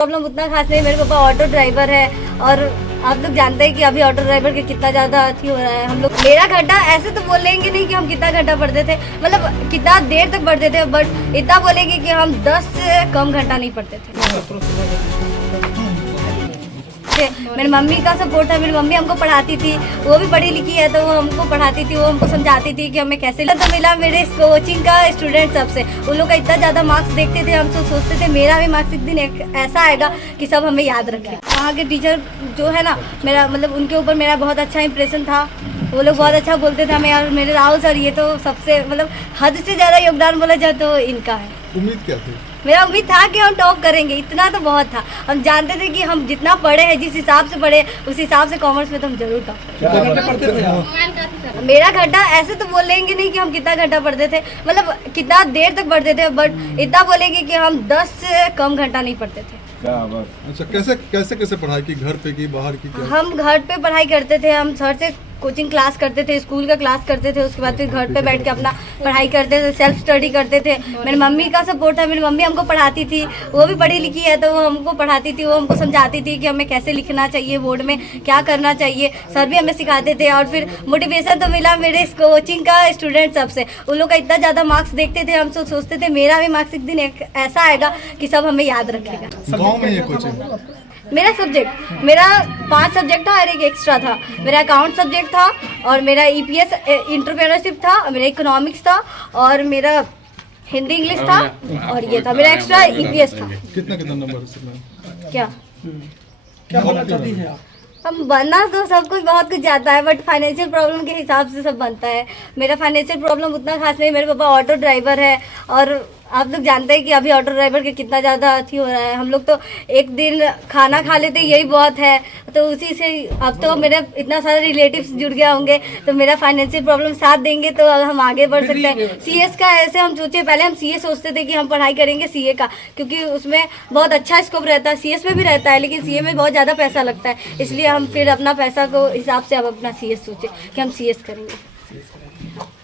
Problem उतना खास नहीं। मेरे पापा ऑटो ड्राइवर है और आप लोग जानते हैं कि अभी ऑटो ड्राइवर के कितना ज़्यादा अथी हो रहा है। हम लोग मेरा घंटा ऐसे तो बोलेंगे नहीं कि हम कितना घंटा पढ़ते थे, मतलब कितना देर तक पढ़ते थे, बट इतना बोलेंगे कि हम 10 से कम घंटा नहीं पढ़ते थे। मेरी मम्मी का सपोर्ट है, मेरी मम्मी हमको पढ़ाती थी, वो भी पढ़ी लिखी है तो वो हमको पढ़ाती थी, वो हमको समझाती थी कि हमें कैसे। तो मिला मेरे कोचिंग का स्टूडेंट सबसे, उन लोग का इतना ज़्यादा मार्क्स देखते थे, हम तो सोचते थे मेरा भी मार्क्स एक दिन ऐसा आएगा कि सब हमें याद रखें। वहाँ के टीचर जो है ना, मेरा मतलब उनके ऊपर मेरा बहुत अच्छा इंप्रेशन था। वो लोग बहुत अच्छा बोलते थे हमें, और मेरे राहुल सर ये तो सबसे मतलब हद से ज़्यादा योगदान बोला जाए तो इनका है। उम्मीद क्या थी? मेरा उम्मीद था कि हम टॉप करेंगे, इतना तो बहुत था। हम जानते थे कि हम जितना पढ़े हैं, जिस हिसाब से पढ़े उस हिसाब से कॉमर्स में तो हम जरूर टॉप करेंगे। मेरा घंटा ऐसे तो बोलेंगे नहीं कि हम कितना घंटा पढ़ते थे, मतलब कितना देर तक पढ़ते थे, बट इतना बोलेंगे कि हम 10 से कम घंटा नहीं पढ़ते थे। अच्छा, कैसे पढ़ाई की? घर पे की, बाहर की? क्या? हम घर पे पढ़ाई करते थे, हम सर से कोचिंग क्लास करते थे, स्कूल का क्लास करते थे, उसके बाद फिर घर पे बैठ के अपना पढ़ाई करते थे, सेल्फ स्टडी करते थे। मेरी मम्मी का सपोर्ट है, मेरी मम्मी हमको पढ़ाती थी, वो भी पढ़ी लिखी है तो वो हमको पढ़ाती थी, वो हमको समझाती थी कि हमें कैसे लिखना चाहिए, बोर्ड में क्या करना चाहिए, सर भी हमें सिखाते थे। और फिर मोटिवेशन तो मिला मेरे कोचिंग का स्टूडेंट सबसे, उन लोग का इतना ज़्यादा मार्क्स देखते थे, हम सोचते थे मेरा भी मार्क्स एक दिन ऐसा आएगा कि सब हमें याद रखेगा। गाँव में ये कोचिंग? मेरा सब्जेक्ट, मेरा 5 सब्जेक्ट था और एक एक्स्ट्रा था। मेरा अकाउंट सब्जेक्ट था, और मेरा EPS एंटरप्रेन्योरशिप था, मेरा इकोनॉमिक्स था, और मेरा हिंदी इंग्लिश था, और ये था मेरा एक्स्ट्रा EPS था। कितना नंबर? क्या बनना चाहती है आप? हम बनना तो सब कुछ बहुत कुछ जाता है, बट फाइनेंशियल प्रॉब्लम के हिसाब से सब बनता है। मेरा फाइनेंशियल प्रॉब्लम उतना खास नहीं। मेरे पापा ऑटो ड्राइवर है और आप लोग जानते हैं कि अभी ऑटो ड्राइवर के कितना ज़्यादा अथी हो रहा है। हम लोग तो एक दिन खाना खा लेते यही बहुत है, तो उसी से अब तो मेरे इतना सारे रिलेटिव्स जुड़ गए होंगे, तो मेरा फाइनेंशियल प्रॉब्लम साथ देंगे तो हम आगे बढ़ सकते हैं। CS का ऐसे हम सोचे, पहले हम CA सोचते थे कि हम पढ़ाई करेंगे CA का, क्योंकि उसमें बहुत अच्छा स्कोप रहता है। CS में भी रहता है, लेकिन CA में बहुत ज़्यादा पैसा लगता है, इसलिए हम फिर अपना पैसा को हिसाब से अब अपना CS सोचे कि हम CS करेंगे।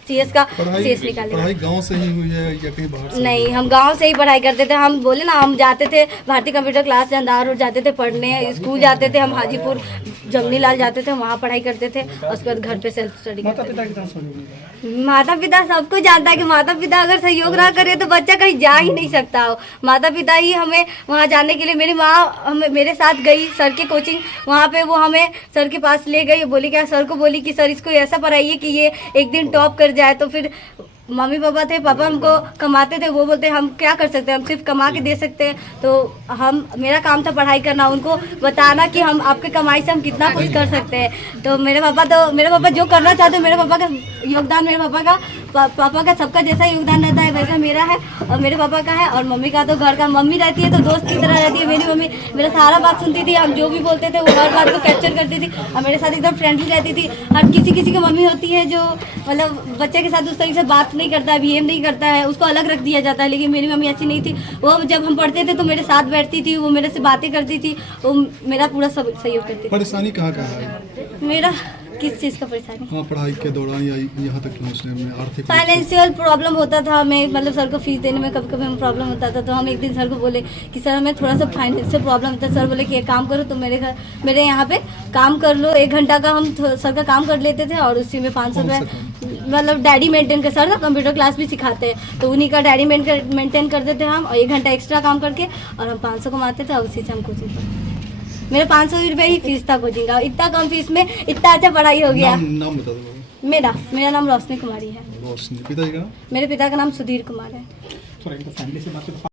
CS का CS निकालेंगे। पढ़ाई गांव से ही हुई है या कहीं बाहर से? नहीं, हम गांव से ही पढ़ाई करते थे। हम बोले ना, हम जाते थे भारतीय कंप्यूटर क्लास अंधार रोड जाते थे पढ़ने, स्कूल जाते थे, हम हाजीपुर जमनी लाल जाते थे, वहाँ पढ़ाई करते थे, और उसके बाद घर पे सेल्फ स्टडी करते थे। माता पिता सबको जानता है कि माता पिता अगर सहयोग ना करे तो बच्चा कहीं जा ही नहीं सकता हो। माता पिता ही हमें वहाँ जाने के लिए, मेरी माँ मेरे साथ गई सर के कोचिंग, वहाँ पे वो हमें सर के पास ले गई, बोली क्या सर को बोली कि सर इसको ऐसा पढ़ाइए कि ये एक दिन टॉप कर जाए। तो फिर मम्मी पापा थे, पापा हमको कमाते थे, वो बोलते हम क्या कर सकते हैं, हम सिर्फ कमा के दे सकते हैं। तो मेरा काम था पढ़ाई करना, उनको बताना कि हम आपके कमाई से हम कितना कुछ कर सकते हैं। तो मेरे पापा जो करना चाहते, मेरे पापा का योगदान, मेरे पापा का सबका जैसा योगदान रहता है वैसा मेरा है और मेरे पापा का है। और मम्मी का तो घर का, मम्मी रहती है तो दोस्त की तरह रहती है। मेरी मम्मी मेरा सारा बात सुनती थी, हम जो भी बोलते थे वो हर बात को कैप्चर करती थी और मेरे साथ एकदम फ्रेंडली रहती थी। हर किसी की मम्मी होती है जो मतलब बच्चे के साथ उस तरीके से बात नहीं करता है, बिहेव नहीं करता है, उसको अलग रख दिया जाता है। लेकिन मेरी मम्मी ऐसी नहीं थी, वो जब हम पढ़ते थे तो मेरे साथ बैठती थी, वो मेरे से बातें करती थी, वो मेरा पूरा सहयोग करती थी। परेशानी कहाँ है? मेरा किस चीज़ का परेशानी? हाँ, पढ़ाई के दौरान या यहाँ तक पहुँचने में आर्थिक फाइनेंशियल प्रॉब्लम होता था हमें, मतलब सर को फीस देने में कभी कभी हमें प्रॉब्लम होता था। तो हम एक दिन सर को बोले कि सर हमें थोड़ा सा फाइनेंशियल प्रॉब्लम होता है। सर बोले कि एक काम करो, तुम मेरे यहाँ पे काम कर लो, 1 घंटा का हम सर का काम कर लेते थे और उसी में 500 रुपये मतलब डायरी मेंटेन कर, सर ना कंप्यूटर क्लास भी सिखाते हैं तो उन्हीं का डायरी मेंटेन करते थे हम, और 1 घंटा एक्स्ट्रा काम करके और हम 500 कमाते थे और उसी से हम कोचिंग पढ़ते। मेरा 500 रुपये ही फीस था कोचिंग का, इतना कम फीस में इतना अच्छा पढ़ाई हो गया। नाम बता दो। मेरा नाम रोशनी कुमारी है। रोशनी। पिताजी का नाम? मेरे पिता का नाम सुधीर कुमार है।